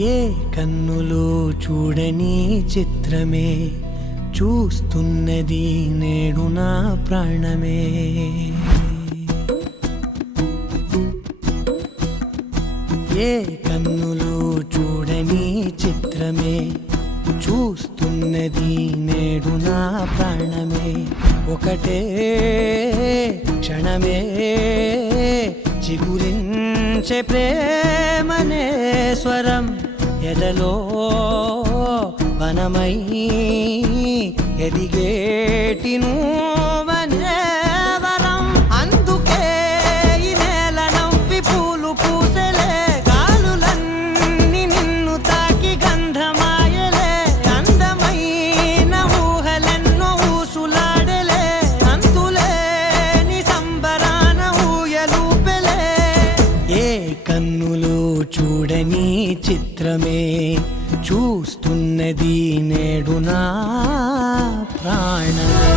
ఏ కన్నులో చూడని చిత్రమే చూస్తున్నది నేడు నా ప్రాణమే. ఏ కన్నులో చూడని చిత్రమే చూస్తున్నది నేడు నా ప్రాణమే. ఒకటే క్షణమే చిగురించే ప్రేమనే స్వరం ఎదలో వనమై ఎదిగేటి నువ్వనే వరం. అందుకే ఈ నేల నవ్వి పూలు పూసెలే, గాలులన్నీ నిన్ను తాకి గంధమాయలే. అందమైన ఊహలెన్నో ఊసులాడలే, అంతులేని సంబరాన ఊయలూపెలే. ఏ కన్నులో చూడని చిత్రమే చూస్తున్నది నేడు నా ప్రాణమే.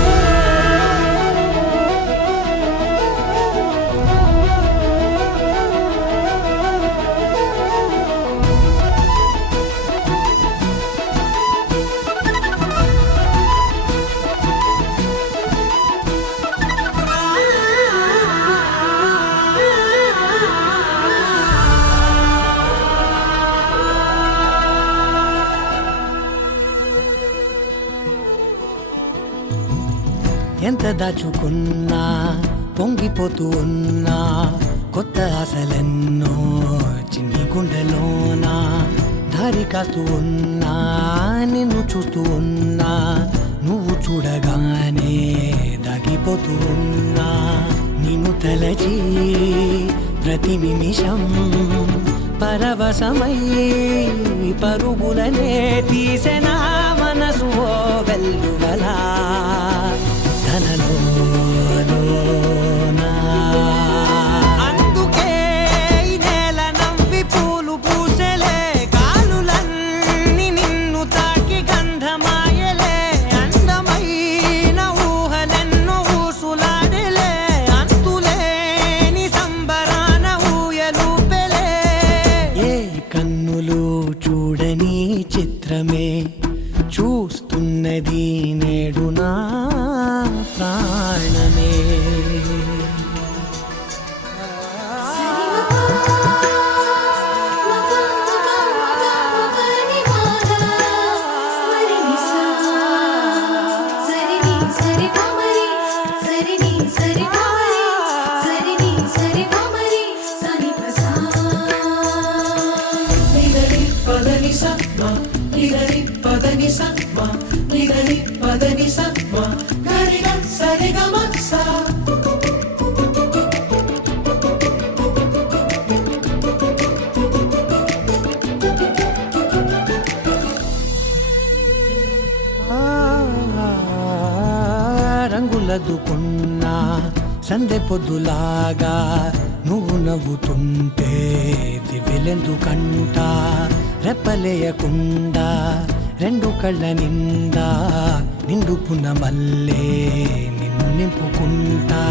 ఎంత దాచుకున్నా పొంగిపోతూ ఉన్నా, కొత్త ఆశలెన్నో చిన్ని గుండెలోనా దారి కాస్తూ ఉన్నా. నిన్ను చూస్తూ ఉన్నా, నువ్వు చూడగానే దాగిపోతూ ఉన్నా. నిన్ను తలచి ప్రతి నిమిషం పరవశమై పరుగులనే తీసెనా మనసు ఓ వెల్లువలా. అందుకే ఈ నేల నవ్వి పూలు పూసెలే, గాలులన్నీ నిన్ను తాకి గంధమాయలే. అందమైన ఊహలెన్నో ఊసులాడలే, అంతులేని సంబరాన ఊయలూపెలే. ఏ కన్నులు చూడని చిత్రమే చూస్తున్నది నేడు నా ప్రాణమే. రంగులదుకున్నా సందె పొద్దులాగా నువ్వు నవ్వుతుంటే దివ్వెలెందుకంట. రెప్పలేయకుండా రెండు కళ్ళ నిండా నిండుకున్న మల్లే నిన్ను నింపుకుంటా.